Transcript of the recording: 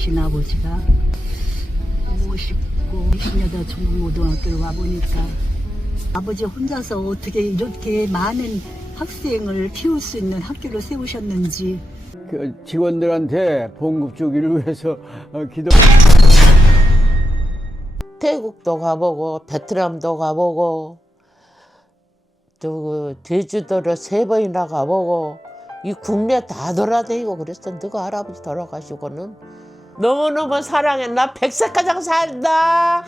되신 아버지가 50고 20년 중국고등학교를 와보니까 아버지 혼자서 어떻게 이렇게 많은 학생을 키울 수 있는 학교를 세우셨는지 그 직원들한테 봉급 주기를 위해서 기도. 태국도 가보고 베트남도 가보고 또 제주도를 3번이나 가보고 이 국내 다 돌아다니고 그랬어. 너가 할아버지 돌아가시고는 너무너무 사랑해. 나 백색가장 살다.